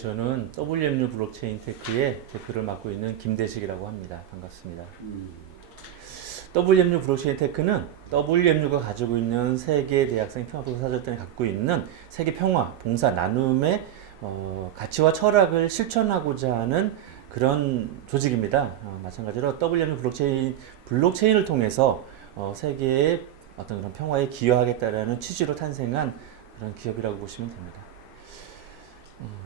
저는 WMU 블록체인 테크의 대표를 맡고 있는 김대식이라고 합니다. 반갑습니다. WMU 블록체인 테크는 WMU가 가지고 있는 세계 대학생 평화봉사자들이 갖고 있는 세계 평화, 봉사, 나눔의 가치와 철학을 실천하고자 하는 그런 조직입니다. 마찬가지로 WMU 블록체인을 통해서 세계의 어떤 그런 평화에 기여하겠다라는 취지로 탄생한 그런 기업이라고 보시면 됩니다.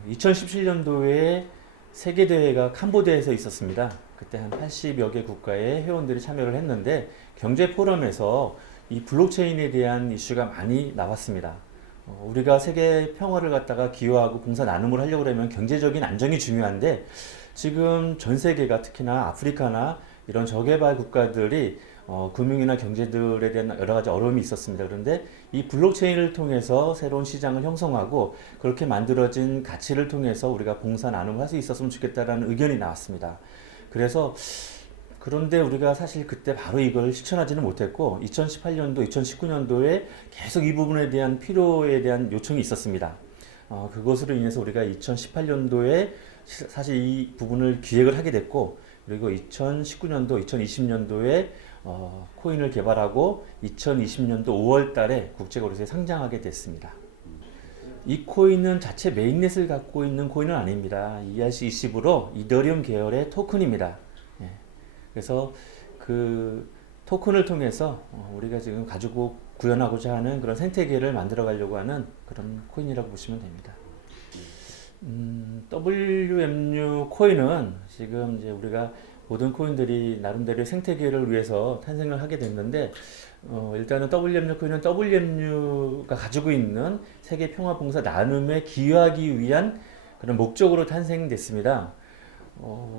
2017년도에 세계대회가 캄보디아에서 있었습니다. 그때 한 80여 개 국가의 회원들이 참여를 했는데 경제 포럼에서 이 블록체인에 대한 이슈가 많이 나왔습니다. 우리가 세계 평화를 갖다가 기여하고 봉사 나눔을 하려고 하면 경제적인 안정이 중요한데 지금 전 세계가 특히나 아프리카나 이런 저개발 국가들이 금융이나 경제들에 대한 여러 가지 어려움이 있었습니다. 그런데 이 블록체인을 통해서 새로운 시장을 형성하고 그렇게 만들어진 가치를 통해서 우리가 봉사 나눔을 할 수 있었으면 좋겠다라는 의견이 나왔습니다. 그래서 그런데 우리가 사실 그때 바로 이걸 실천하지는 못했고 2018년도, 2019년도에 계속 이 부분에 대한 필요에 대한 요청이 있었습니다. 그것으로 인해서 우리가 2018년도에 사실 이 부분을 기획을 하게 됐고 그리고 2019년도, 2020년도에 코인을 개발하고 2020년도 5월 달에 국제거래소에 상장하게 됐습니다. 이 코인은 자체 메인넷을 갖고 있는 코인은 아닙니다. ERC20으로 이더리움 계열의 토큰입니다. 그래서 그 토큰을 통해서 우리가 지금 가지고 구현하고자 하는 그런 생태계를 만들어 가려고 하는 그런 코인이라고 보시면 됩니다. WMU 코인은 지금 이제 우리가 모든 코인들이 나름대로 생태계를 위해서 탄생을 하게 됐는데 일단은 WMU 코인은 WMU가 가지고 있는 세계 평화 봉사 나눔에 기여하기 위한 그런 목적으로 탄생됐습니다.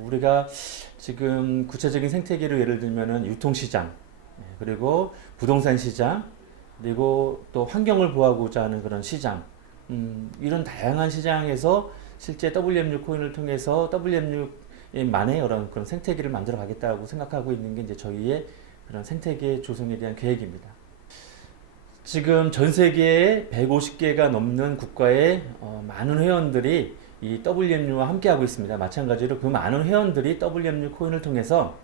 우리가 지금 구체적인 생태계를 예를 들면은 유통시장, 그리고 부동산 시장, 그리고 또 환경을 보호하고자 하는 그런 시장, 이런 다양한 시장에서 실제 WMU 코인을 통해서 WMU만의 그런 생태계를 만들어 가겠다고 생각하고 있는 게 이제 저희의 그런 생태계 조성에 대한 계획입니다. 지금 전 세계에 150개가 넘는 국가의 많은 회원들이 이 WMU와 함께 하고 있습니다. 마찬가지로 그 많은 회원들이 WMU 코인을 통해서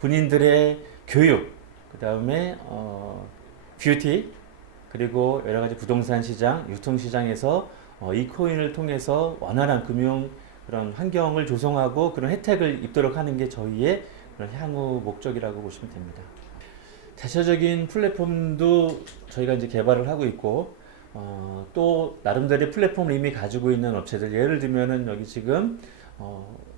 본인들의 교육, 그 다음에 뷰티, 그리고 여러 가지 부동산 시장, 유통 시장에서 이 코인을 통해서 원활한 금융 그런 환경을 조성하고 그런 혜택을 입도록 하는 게 저희의 그런 향후 목적이라고 보시면 됩니다. 자체적인 플랫폼도 저희가 이제 개발을 하고 있고 또 나름대로의 플랫폼을 이미 가지고 있는 업체들, 예를 들면은 여기 지금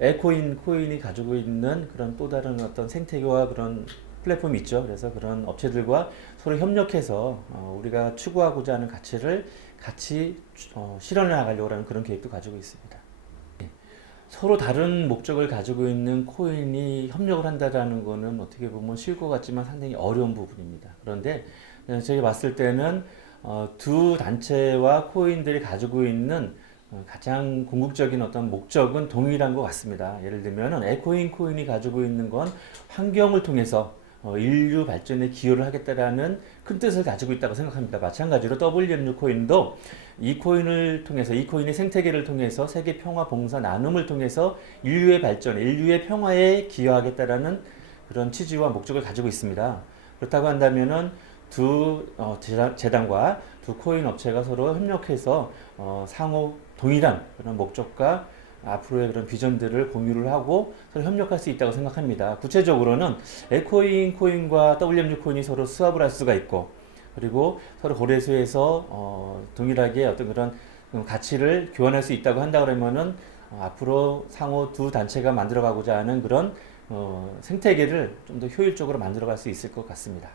에코인 코인이 가지고 있는 그런 또 다른 어떤 생태계와 그런 플랫폼이 있죠. 그래서 그런 업체들과 서로 협력해서 우리가 추구하고자 하는 가치를 같이 실현해 나가려고 하는 그런 계획도 가지고 있습니다. 서로 다른 목적을 가지고 있는 코인이 협력을 한다는 것은 어떻게 보면 쉬울 것 같지만 상당히 어려운 부분입니다. 그런데 제가 봤을 때는 두 단체와 코인들이 가지고 있는 가장 궁극적인 어떤 목적은 동일한 것 같습니다. 예를 들면 에코인 코인이 가지고 있는 건 환경을 통해서 인류 발전에 기여를 하겠다라는 큰 뜻을 가지고 있다고 생각합니다. 마찬가지로 WMU 코인도 이 코인을 통해서, 이 코인의 생태계를 통해서 세계 평화 봉사 나눔을 통해서 인류의 발전, 인류의 평화에 기여하겠다라는 그런 취지와 목적을 가지고 있습니다. 그렇다고 한다면은 두 재단과 두 코인 업체가 서로 협력해서 상호 동일한 그런 목적과 앞으로의 그런 비전들을 공유를 하고 서로 협력할 수 있다고 생각합니다. 구체적으로는 에코인 코인과 WMU 코인이 서로 스왑을 할 수가 있고, 그리고 서로 거래소에서 동일하게 어떤 그런 가치를 교환할 수 있다고 한다 그러면은 앞으로 상호 두 단체가 만들어가고자 하는 그런 생태계를 좀 더 효율적으로 만들어갈 수 있을 것 같습니다.